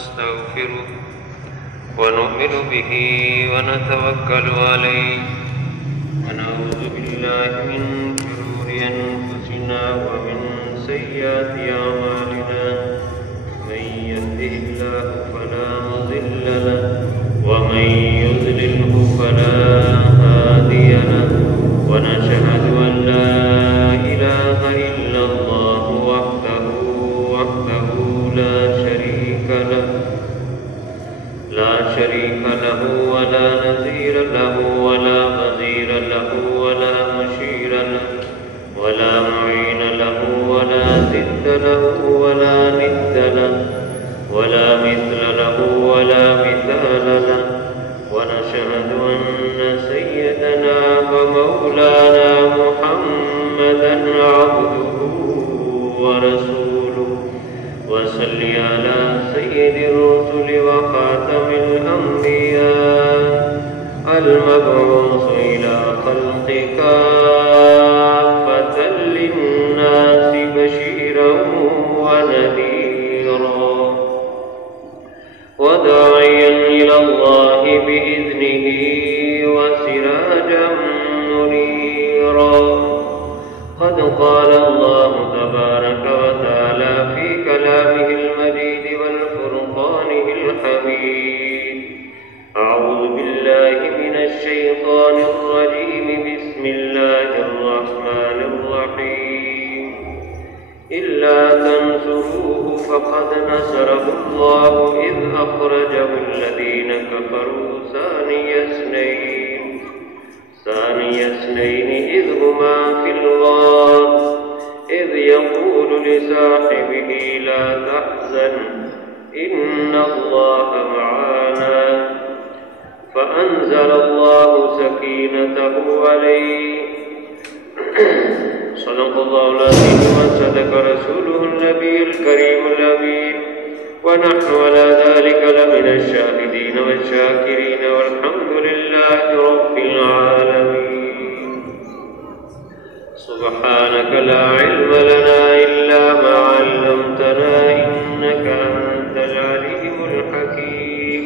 ونستغفره ونؤمن به ونتوكل عليه ونعوذ بالله من شرور أنفسنا ومن سيئات أعمالنا من يهده الله فلا مضل له ومن يضلله فلا هادي له ونشهد أن لا إله إلا الله وحده لا شريك له ولا نظير له ولا وزير له ولا مشير له ولا معين له ولا ضد له ولا ند له ولا مثل له ولا مثال له ونشهد أن سيدنا ومولانا محمدا عبده ورسوله وصل على سيد الرسل وخاتم الأنبياء المبعوث إلى خلق كافة للناس بشيرا ونذيرا وداعيا إلى الله بإذنه وسراجا منيرا قد قال الله تبارك وتعالى في كلامه المجيد والفرقانه الحميد أعوذ بالله من الشيطان الرجيم بسم الله الرحمن الرحيم إلا تنصروه فقد نصره الله إذ أخرجه الذين كفروا ثاني اثنين إذ هما في الغار إذ يقول لصاحبه لا تحزن إن الله معنا فأنزل الله سكينته عليه صدق الله العظيم وصدق رسوله النبي الكريم الأمين ونحن على ذلك لمن الشاهدين والشاكرين والحمد لله رب العالمين سبحانك لا علم لنا إلا ما علمتنا إنك أنت العليم الحكيم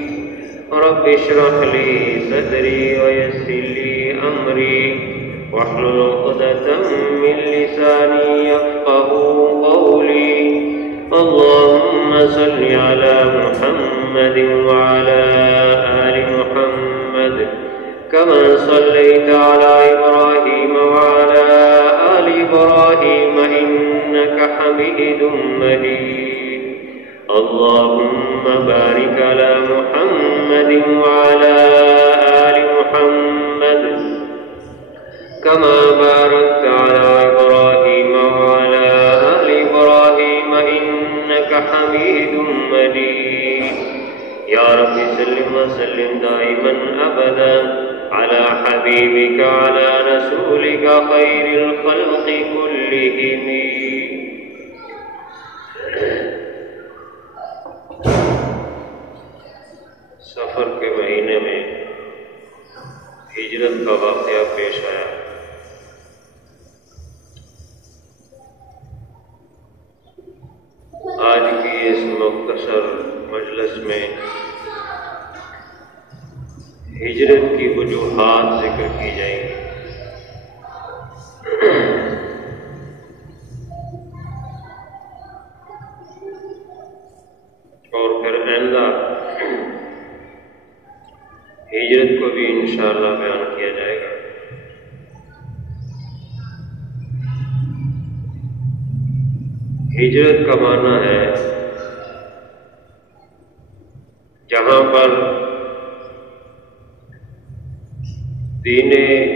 رب اشرح لي صدري ويسر لي أمري واحلل عقدة من لساني يفقهوا قولي اللهم صل على محمد وعلى آل محمد كما صليت على إبراهيم وعلى آل إبراهيم إنك حميد مجيد اللهم بارك على محمد وعلى آل محمد كما باركت على إبراهيم وعلى آل إبراهيم إنك حميد مجيد يا رب سلم وسلم دائما أبدا على حبيبك على رسولك خير الخلق كلهم سفر کے مہینے میں ہجرت کا واقعہ پیش آیا. آج کی اس مختصر مجلس میں ہجرت کی وجوہات ذکر کی جائیں گی. اور پھر آئندہ ہجرت کو بھی انشاءاللہ بیان کیا جائے گا. ہجرت کا معنی ہے جہاں پر دین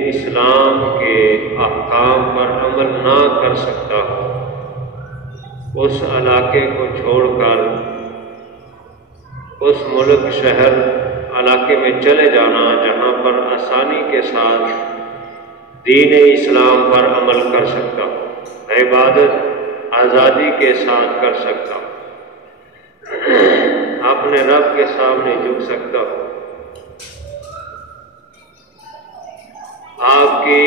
اسلام کے احکام پر عمل نہ کر سکتا ہو اس علاقے کو چھوڑ کر اس ملک شہر علاقے میں چلے جانا جہاں پر آسانی کے ساتھ دین اسلام پر عمل کر سکتا ہو, عبادت آزادی کے ساتھ کر سکتا ہو, اپنے رب کے سامنے جھک سکتا ہو. آپ کی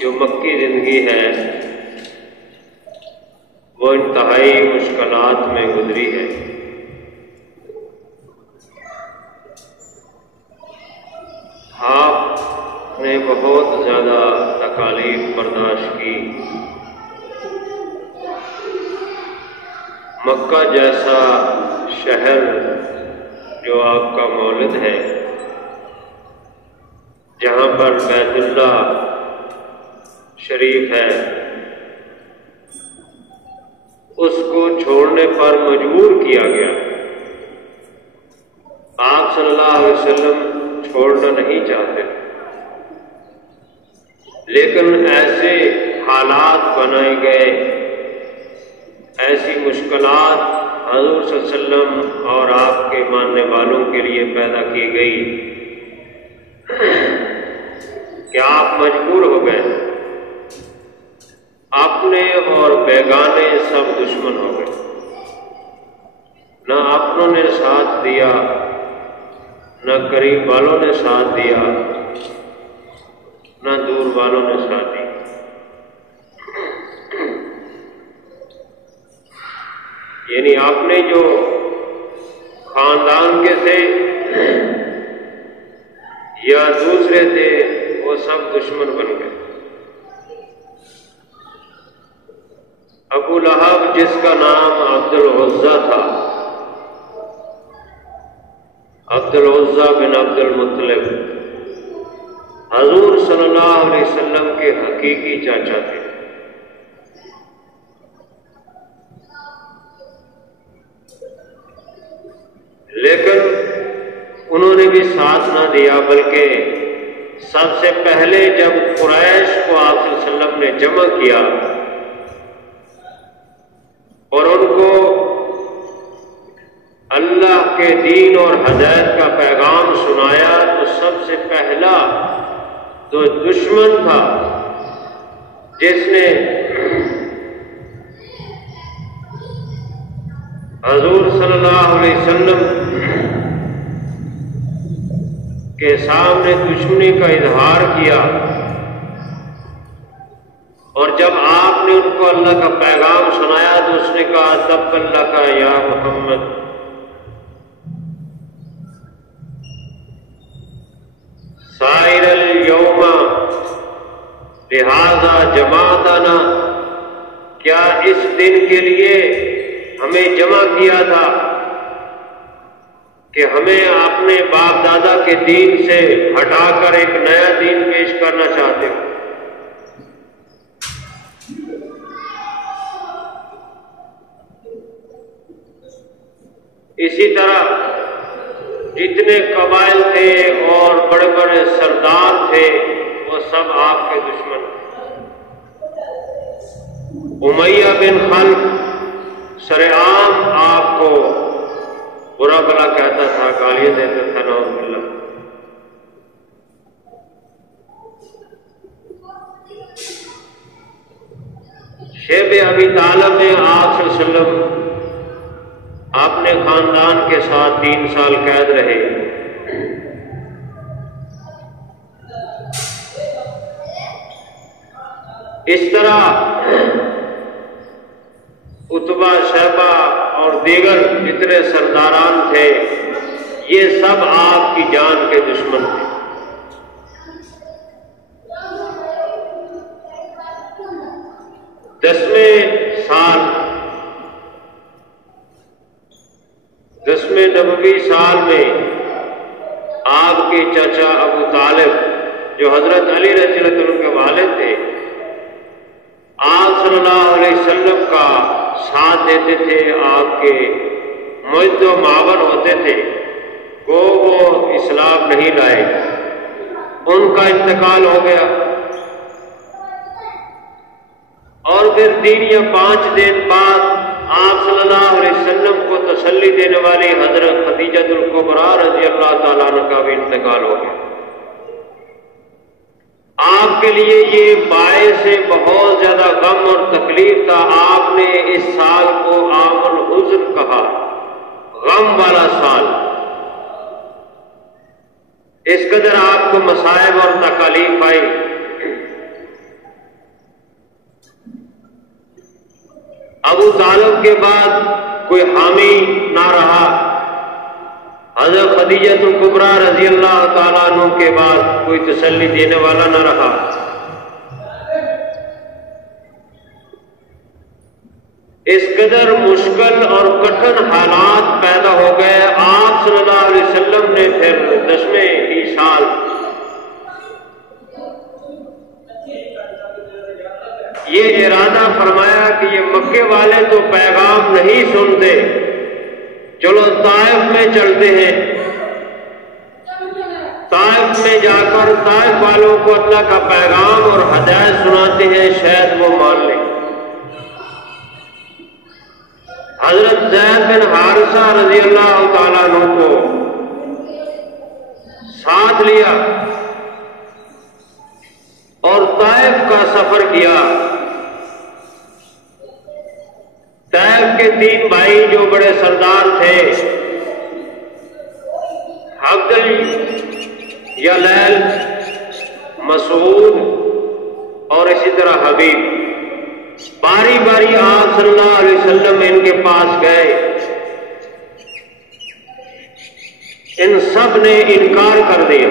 جو مکی زندگی ہے وہ انتہائی مشکلات میں گزری ہے. نے بہت زیادہ تکالیف برداشت کی. مکہ جیسا شہر جو آپ کا مولد ہے، جہاں پر بیت اللہ شریف ہے، اس کو چھوڑنے پر مجبور کیا گیا. آپ صلی اللہ علیہ وسلم چھوڑنا نہیں چاہتے، لیکن ایسے حالات بنائے گئے، ایسی مشکلات حضور صلی اللہ علیہ وسلم اور آپ کے ماننے والوں کے لیے پیدا کی گئی کہ آپ مجبور ہو گئے. اپنے اور بیگانے سب دشمن ہو گئے. نہ اپنوں نے ساتھ دیا، نہ قریب والوں نے ساتھ دیا، نہ دور والوں نے ساتھ دیا. یعنی آپ نے جو خاندان کے تھے یا دوسرے تھے، وہ سب دشمن بن گئے. ابو لہب جس کا نام عبد العزیٰ تھا، عبد العزیٰ بن عبد المطلب، حضور صلی اللہ علیہ وسلم کے حقیقی چاچا تھے. لیکن انہوں نے بھی ساتھ نہ دیا، بلکہ سب سے پہلے جب قریش کو آپ صلی اللہ علیہ وسلم نے جمع کیا اور ان کو اللہ کے دین اور ہدایت کا پیغام سنایا، تو سب سے پہلا جو دشمن تھا جس نے حضور صلی اللہ علیہ وسلم کے سامنے دشمنی کا اظہار کیا، اور جب آپ نے ان کو اللہ کا پیغام سنایا تو اس نے کہا تب اللہ کا یا محمد، سائر اليوم لہذا جماعتنا، کیا اس دن کے لیے ہمیں جمع کیا تھا کہ ہمیں اپنے باپ دادا کے دین سے ہٹا کر ایک نیا دین پیش کرنا چاہتے ہو؟ اسی طرح جتنے قبائل تھے اور بڑے بڑے سردار تھے، وہ سب آپ کے دشمن. امیہ بن خلف سرعام آپ کو برا بلا کہتا تھا، گالیاں دیتا تھا، نعوذ باللہ. شیب ابی طالب نے آپ صلی اللہ علیہ وسلم اپنے خاندان کے ساتھ 3 سال قید رہے. اس طرح عتبہ، شیبہ اور دیگر جتنے سرداران تھے، یہ سب آپ کی جان کے دشمن تھے. دسویں نبوی سال میں آپ کے چچا ابو طالب، جو حضرت علی رضی اللہ عنہ کے والد تھے، آپ صلی اللہ علیہ وسلم کا ساتھ دیتے تھے، آپ کے معد و معاون ہوتے تھے. وہ اسلام نہیں لائے، ان کا انتقال ہو گیا. اور پھر 3 یا 5 دن بعد آپ صلی اللہ علیہ وسلم کو تسلی دینے والی حضرت خدیجہ الکبریٰ رضی اللہ تعالیٰ عنہ کا بھی انتقال ہو گیا. آپ کے لیے یہ باعث بہت زیادہ غم اور تکلیف تھا. آپ نے اس سال کو عام الحزن کہا، غم والا سال. اس قدر آپ کو مصائب اور تکالیف آئی. ابو طالب کے بعد کوئی حامی نہ رہا. حضرت خدیجہ الکبریٰ کبریٰ رضی اللہ تعالیٰ عنہ کے بعد کوئی تسلی دینے والا نہ رہا۔ اس قدر مشکل اور کٹھن حالات پیدا ہو گئے، آپ صلی اللہ علیہ وسلم نے پھر 10ویں ہی سال یہ ارادہ فرمایا کہ یہ مکے والے تو پیغام نہیں سنتے، چلو طائف میں چلتے ہیں، طائف میں جا کر طائف والوں کو اللہ کا پیغام اور ہدایت سناتے ہیں، شاید وہ مان لیں۔ حضرت زید بن حارثہ رضی اللہ تعالیٰ عنہ کو ساتھ لیا اور طائف کا سفر کیا۔ طائف کے 3 بھائی جو بڑے سردار تھے، عبد یلیل، مسعود اور اسی طرح حبیب، باری باری آپ صلی اللہ علیہ وسلم ان کے پاس گئے، ان سب نے انکار کر دیا،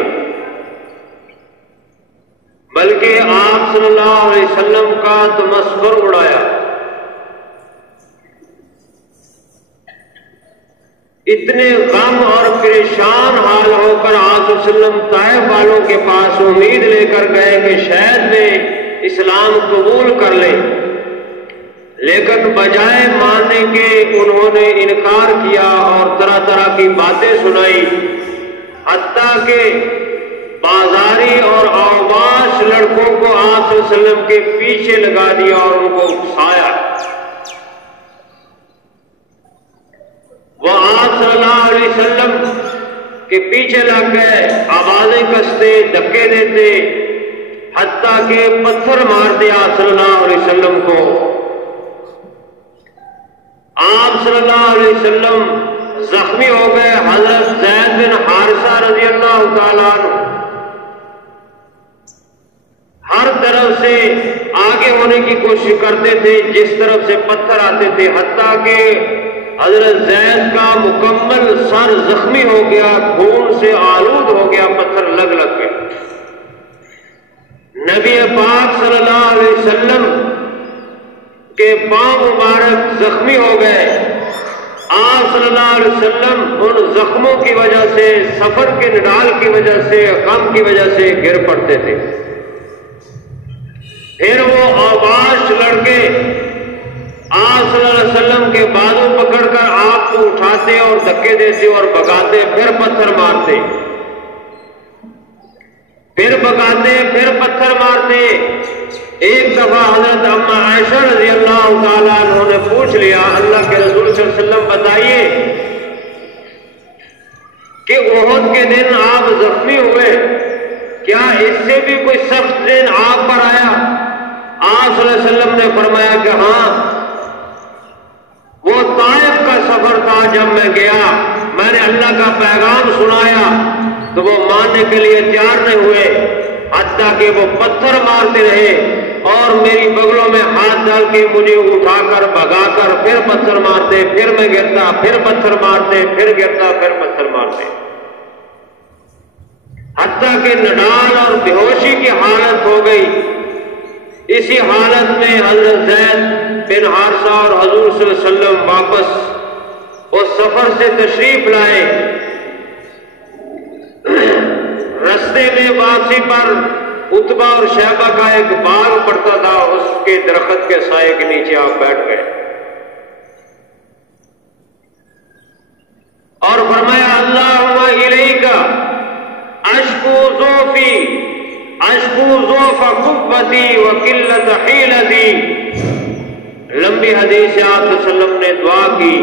بلکہ آپ صلی اللہ علیہ وسلم کا تمسخر اڑایا۔ اتنے غم اور پریشان حال ہو کر آپ صلی اللہ علیہ وسلم طائف والوں کے پاس امید لے کر گئے کہ شاید وہ اسلام قبول کر لیں، لیکن بجائے ماننے کے انہوں نے انکار کیا اور طرح طرح کی باتیں سنائی، حتیٰ کہ بازاری اور اوباش لڑکوں کو آپ صلی اللہ علیہ وسلم کے پیچھے لگا دیا اور ان کو اکسایا۔ وہ آپ صلی اللہ علیہ وسلم کے پیچھے لگ گئے، آوازیں کستے، دھکے دیتے، حتیٰ کہ پتھر مارتے آپ صلی اللہ علیہ وسلم کو۔ آپ صلی اللہ علیہ وسلم زخمی ہو گئے۔ حضرت زید بن حارثہ رضی اللہ تعالیٰ عنہ ہر طرف سے آگے ہونے کی کوشش کرتے تھے، جس طرف سے پتھر آتے تھے، حتیٰ کہ حضرت زید کا مکمل سر زخمی ہو گیا، خون سے آلود ہو گیا، پتھر لگ لگ کے۔ نبی پاک صلی اللہ علیہ وسلم کے پاؤں مبارک زخمی ہو گئے۔ آپ صلی اللہ علیہ وسلم ان زخموں کی وجہ سے، سفر کے نڈال کی وجہ سے، غم کی وجہ سے گر پڑتے تھے۔ پھر وہ اوباش لڑکے آپ صلی اللہ علیہ وسلم کے بازو پکڑ کر آپ کو اٹھاتے اور دھکے دیتے اور بگاتے، پھر پتھر مارتے، پھر بگاتے، پھر پتھر مارتے۔ ایک دفعہ حضرت اما عائشہ رضی اللہ تعالیٰ عنہ نے پوچھ لیا، اللہ کے رسول صلی اللہ علیہ وسلم بتائیے کہ احد کے دن آپ زخمی ہوئے، کیا اس سے بھی کوئی سخت دن آپ پر آیا؟ آپ صلی اللہ علیہ وسلم نے فرمایا کہ ہاں، وہ طائف کا سفر تھا، جب میں گیا، میں نے اللہ کا پیغام سنایا تو وہ ماننے کے لیے تیار نہیں ہوئے، حتیٰ کہ وہ پتھر مارتے رہے اور میری بغلوں میں ہاتھ ڈال کے مجھے اٹھا کر بھگا کر پھر پتھر مارتے، پھر میں گرتا، پھر پتھر مارتے، پھر گرتا، پھر پتھر مارتے، حتیٰ کہ نڈال اور بےہوشی کی حالت ہو گئی۔ اسی حالت میں حضرت زید بن حارثہ اور حضور صلی اللہ علیہ وسلم واپس اس سفر سے تشریف لائے۔ رستے میں واپسی پر عتبہ اور شیبہ کا ایک باغ پڑتا تھا، اس کے درخت کے سائے کے نیچے آپ بیٹھ گئے اور فرمایا، اللہم الیک اشکو ضعفی، اشکو ضعف قوتی وقلت حیلتی۔ لمبی حدیث سے آپ صلی اللہ علیہ وسلم نے دعا کی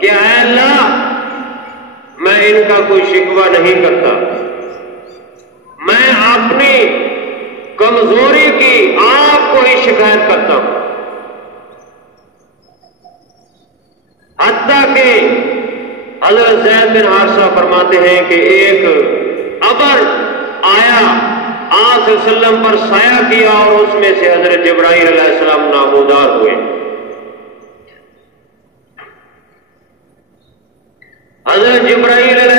کہ اے اللہ، میں ان کا کوئی شکوہ نہیں کرتا، میں اپنی کمزوری کی آپ کو ہی شکایت کرتا ہوں۔ حتیٰ کہ حضرت زید بن حارثہ فرماتے ہیں کہ ایک ابر آیا، آپ صلی اللہ علیہ وسلم پر سایہ کیا اور اس میں سے حضرت جبرائیل علیہ السلام نامودار ہوئے۔ حضرت جبرائیل علیہ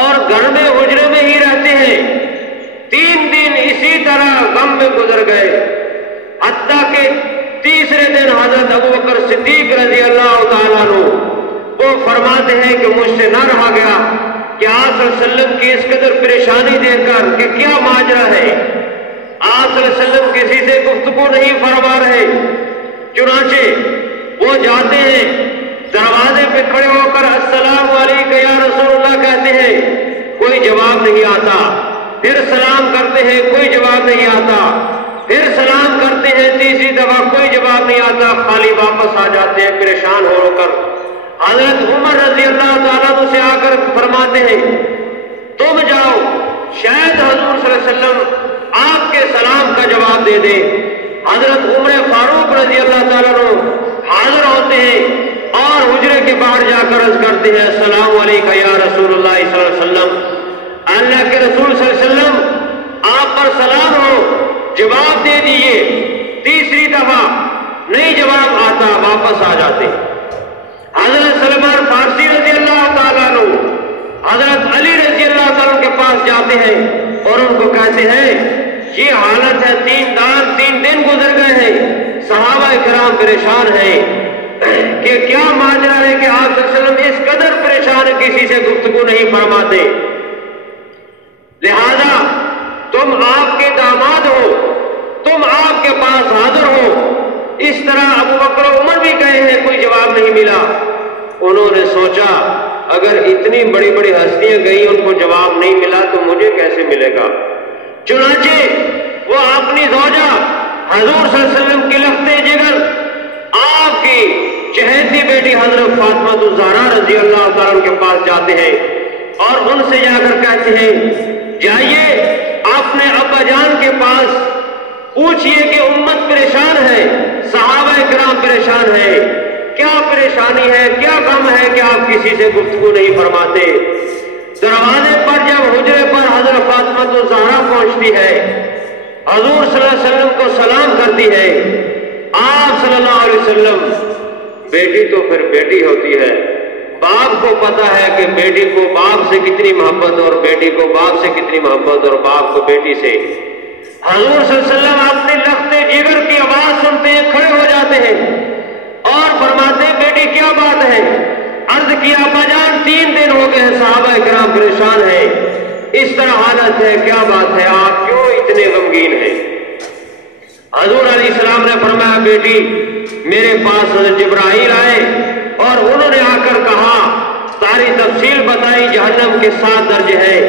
اور گھر میں حجرے میں ہی رہتے ہیں۔ 3 دن اسی طرح غم میں گزر گئے، حتیٰ کہ تیسرے دن حضرت ابوبکر صدیق رضی اللہ تعالیٰ عنہ وہ فرماتے ہیں کہ مجھ سے نہ رہا گیا کہ آپ صلی اللہ علیہ وسلم کی اس قدر پریشانی دیکھ کر کہ کیا ماجرا ہے۔ آپ صلی اللہ علیہ وسلم کسی سے گفتگو نہیں فرما رہے، چنانچہ وہ جاتے ہیں، دروازے پہ کھڑے ہو کر السلام علیکم یا رسول اللہ کہتے ہیں، کوئی جواب نہیں آتا، پھر سلام کرتے ہیں، کوئی جواب نہیں آتا، پھر سلام کرتے ہیں، تیسری دفعہ کوئی جواب نہیں آتا، خالی واپس آ جاتے ہیں پریشان ہو کر۔ حضرت عمر رضی اللہ تعالیٰ عنہ سے آ کر فرماتے ہیں تم جاؤ، شاید حضور صلی اللہ علیہ وسلم آپ کے سلام کا جواب دے دیں۔ حضرت عمر فاروق رضی اللہ تعالیٰ عنہ حاضر ہوتے ہیں اور حجرے کے باہر جا کر عرض کرتے ہیں السلام علیکم یا رسول اللہ صلی اللہ علیہ وسلم، اللہ کے رسول صلی اللہ علیہ وسلم آپ پر سلام ہو، جواب دے دیجیے۔ تیسری دفعہ نہیں جواب آتا، واپس آ جاتے۔ حضرت سلمان فارسی رضی اللہ تعالیٰ عنہ حضرت علی رضی اللہ تعالیٰ کے پاس جاتے ہیں اور ان کو کہتے ہیں یہ حالت ہے، 3 دن گزر گئے ہیں، صحابہ کرام پریشان ہیں کہ کیا ماجرا ہے کہ آپ صلی اللہ علیہ وسلم اس قدر پریشان کسی سے گفتگو نہیں فرماتے، لہذا تم آپ کے داماد ہو، تم آپ کے پاس حاضر ہو۔ اس طرح ابو بکر عمر بھی گئے ہیں، کوئی جواب نہیں ملا۔ انہوں نے سوچا اگر اتنی بڑی بڑی ہستیاں گئی ان کو جواب نہیں ملا تو مجھے کیسے ملے گا، چنانچہ وہ اپنی زوجہ حضور صلی اللہ علیہ وسلم کی لخت جگر آپ کی چہیتی بیٹی حضرت فاطمہ الزہرا رضی اللہ تعالیٰ کے پاس جاتے ہیں اور ان سے جا کر کہتے ہیں جائیے اپنے ابا جان کے پاس پوچھئے کہ امت پریشان ہے، صحابہ کرام پریشان ہے، کیا پریشانی ہے، کیا غم ہے کہ آپ کسی سے گفتگو نہیں فرماتے۔ دروازے پر جب حجرے پر حضرت فاطمہ الزہرا پہنچتی ہے، حضور صلی اللہ علیہ وسلم کو سلام کرتی ہے، آپ صلی اللہ علیہ وسلم، بیٹی تو پھر بیٹی ہوتی ہے، باپ کو پتا ہے کہ بیٹی کو باپ سے کتنی محبت اور بیٹی کو باپ سے کتنی محبت اور باپ کو بیٹی سے۔ حضور صلی اللہ علیہ وسلم اپنے لخت جگر کی آواز سنتے ہیں، کھڑے ہو جاتے ہیں اور فرماتے ہیں بیٹی کیا بات ہے؟ عرض کیا ابا جان 3 دن ہو گئے ہیں، صحابہ کرام پریشان ہیں، اس طرح حالت ہے، کیا بات ہے، آپ کیوں اتنے غمگین ہیں؟ حضور علیہ السلام نے فرمایا بیٹی میرے پاس حضرت جبرائیل آئے اور انہوں نے آ کر کہا، ساری تفصیل بتائی، جہنم کے 7 درجے ہیں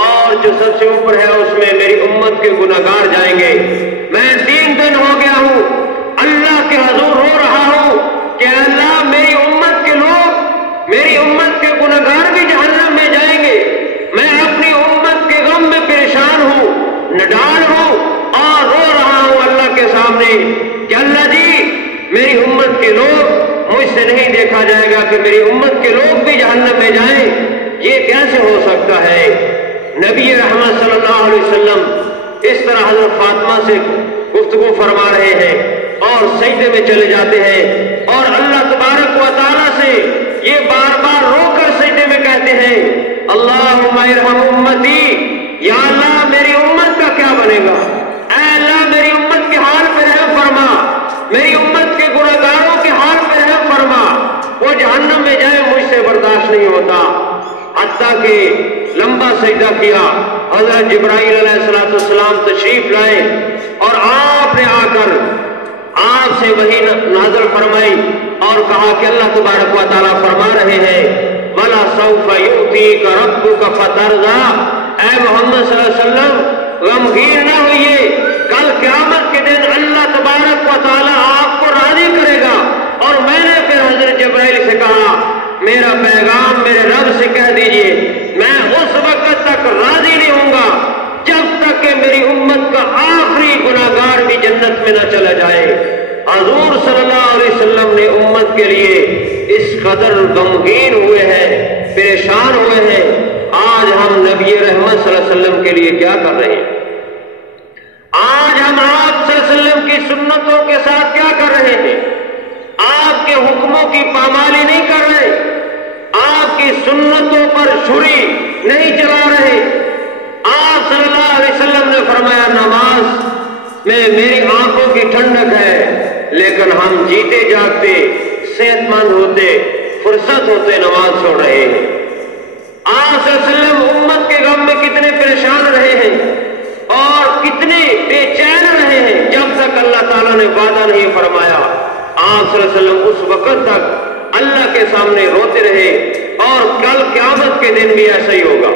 اور جو سب سے اوپر ہے اس میں میری امت کے گناہگار جائیں گے۔ میں 3 دن ہو گیا ہوں اللہ کے حضور رو رہا ہوں کہ اللہ میری امت کے لوگ، میری امت کے گناہگار بھی جہنم میں جائیں گے، میں اپنی امت کے غم میں پریشان ہوں، نڈال ہوں اور رو رہا ہوں اللہ کے سامنے کہ اللہ جی میری امت کے لوگ، مجھ سے نہیں دیکھا جائے گا کہ میری امت کے لوگ بھی جہنم میں جائیں، یہ کیسے ہو سکتا ہے؟ نبی رحمت صلی اللہ علیہ وسلم اس طرح حضرت فاطمہ سے گفتگو فرما رہے ہیں اور سجدے میں چلے جاتے ہیں اور اللہ تبارک و تعالیٰ سے یہ بار بار رو کر سجدے میں کہتے ہیں اللہم ارحم امتی، یا اللہ میری امت کا کیا بنے گا، اے اللہ میری امت کے حال پر رحم فرما، میری امت کے گناہگاروں کے حال پر رحم فرما، وہ جہنم میں جائے مجھ سے برداشت نہیں ہوتا۔ حتیٰ کہ لمبا سجدہ کیا، حضرت جبرائیل علیہ السلام تشریف لائے اور آپ نے آ کر آپ سے وہی نازل فرمائی اور کہا کہ اللہ تبارک و تعالیٰ فرما رہے ہیں وَلَسَوْفَ يُؤْتِيكَ رَبُّكَ فَتَرْضَىٰ، اے محمد صلی اللہ علیہ وسلم غمگین نہ ہوئیے، کل قیامت کے دن اللہ تبارک و تعالیٰ آپ کو راضی کرے گا۔ اور میں نے پھر حضرت جبرائیل سے کہا میرا پیغام میرے رب سے کہہ دیجئے میں اس وقت تک راضی نہیں ہوں گا جب تک کہ میری امت کا آخری گناہگار بھی جنت میں نہ چلا جائے۔ حضور صلی اللہ علیہ وسلم نے امت کے لیے اس قدر غمگین ہوئے ہیں، پریشان ہوئے ہیں، آج ہم نبی رحمت صلی اللہ علیہ وسلم کے لیے کیا کر رہے ہیں؟ آج ہم آپ صلی اللہ علیہ وسلم کی سنتوں کے ساتھ کیا کر رہے ہیں؟ آپ کے حکموں کی پامالی نہیں کر رہے، چھری نہیں چلا رہے۔ آپ صلی اللہ علیہ وسلم نے فرمایا نماز میں میری آنکھوں کی ٹھنڈک ہے، لیکن ہم جیتے جاگتے صحت مند ہوتے فرصت ہوتے نماز چھوڑ رہے ہیں۔ آپ صلی اللہ علیہ وسلم امت کے غم میں کتنے پریشان رہے ہیں اور کتنے بے چین رہے ہیں جب تک اللہ تعالیٰ نے وعدہ نہیں فرمایا۔ آپ صلی اللہ علیہ وسلم اس وقت تک اللہ کے سامنے روتے رہے، اور کل قیامت کے دن بھی ایسا ہی ہوگا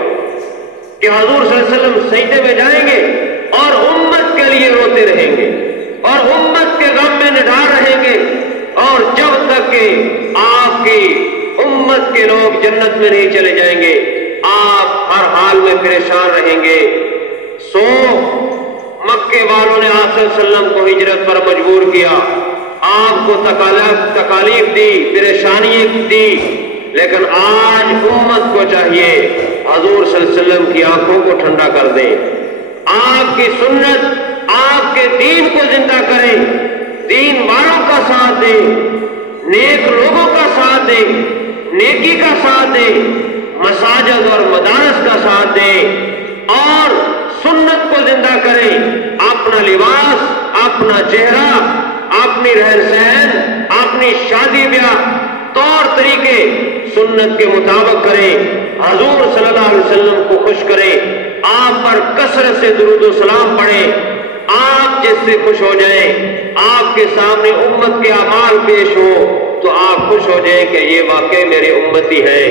کہ حضور صلی اللہ علیہ وسلم سجدے میں جائیں گے اور امت کے لیے روتے رہیں گے اور امت کے غم میں نڈھال رہیں گے، اور جب تک کہ آپ کی امت کے لوگ جنت میں نہیں چلے جائیں گے آپ ہر حال میں پریشان رہیں گے۔ سو مکے والوں نے آپ صلی اللہ علیہ وسلم کو ہجرت پر مجبور کیا، آپ کو تکالیف دی، پریشانی دی، لیکن آج امت کو چاہیے حضور صلی اللہ علیہ وسلم کی آنکھوں کو ٹھنڈا کر دیں، آپ کی سنت آپ کے دین کو زندہ کریں، دین والوں کا ساتھ دیں، نیک لوگوں کا ساتھ دیں، نیکی کا ساتھ دیں، مساجد اور مدارس کا ساتھ دیں، اور سنت کو زندہ کریں، اپنا لباس، اپنا چہرہ، اپنی رہن سہن، اپنی شادی بیاہ طور طریقے سنت کے مطابق کریں، حضور صلی اللہ علیہ وسلم کو خوش کریں، آپ پر کثرت سے درود و سلام پڑھیں، آپ جس سے خوش ہو جائیں، آپ کے سامنے امت کے اعمال پیش ہو تو آپ خوش ہو جائیں کہ یہ واقعی میرے امتی ہے۔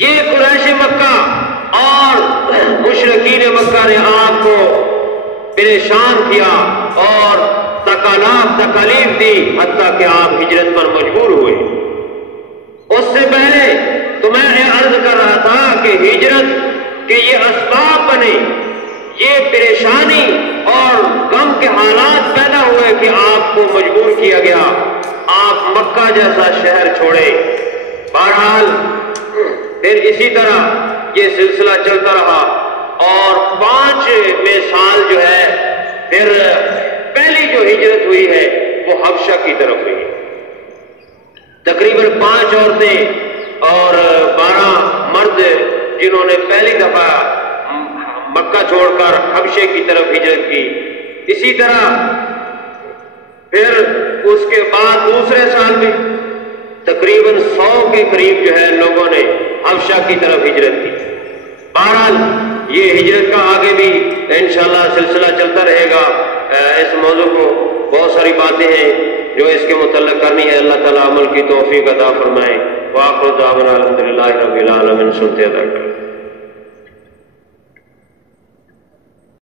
یہ قریش مکہ اور مشرکین مکہ نے آپ کو پریشان کیا اور تکالیف دی، حتیٰ کہ آپ ہجرت پر مجبور ہوئے۔ اس سے پہلے تو میں نے عرض کر رہا تھا کہ ہجرت کے یہ اسباب بنے، یہ پریشانی اور غم کے حالات پیدا ہوئے کہ آپ کو مجبور کیا گیا آپ مکہ جیسا شہر چھوڑے۔ بہرحال پھر اسی طرح یہ سلسلہ چلتا رہا، اور 5 سال جو ہے پھر پہلی جو ہجرت ہوئی ہے وہ حبشہ کی طرف ہوئی، تقریباً 5 عورتیں اور 12 مرد جنہوں نے پہلی دفعہ مکہ چھوڑ کر حبشے کی طرف ہجرت کی۔ اسی طرح پھر اس کے بعد دوسرے سال میں تقریباً 100 کے قریب جو ہے لوگوں نے حبشہ کی طرف ہجرت کی۔ بہرحال یہ ہجرت کا آگے بھی انشاءاللہ سلسلہ چلتا رہے گا۔ اس موضوع کو بہت ساری باتیں ہیں جو اس کے متعلق کرنی ہے، اللہ تعالیٰ عمل کی توفیق عطا فرمائے۔ وآخر دعوانا الحمدللہ رب العالمین، سنتے ادا کریں۔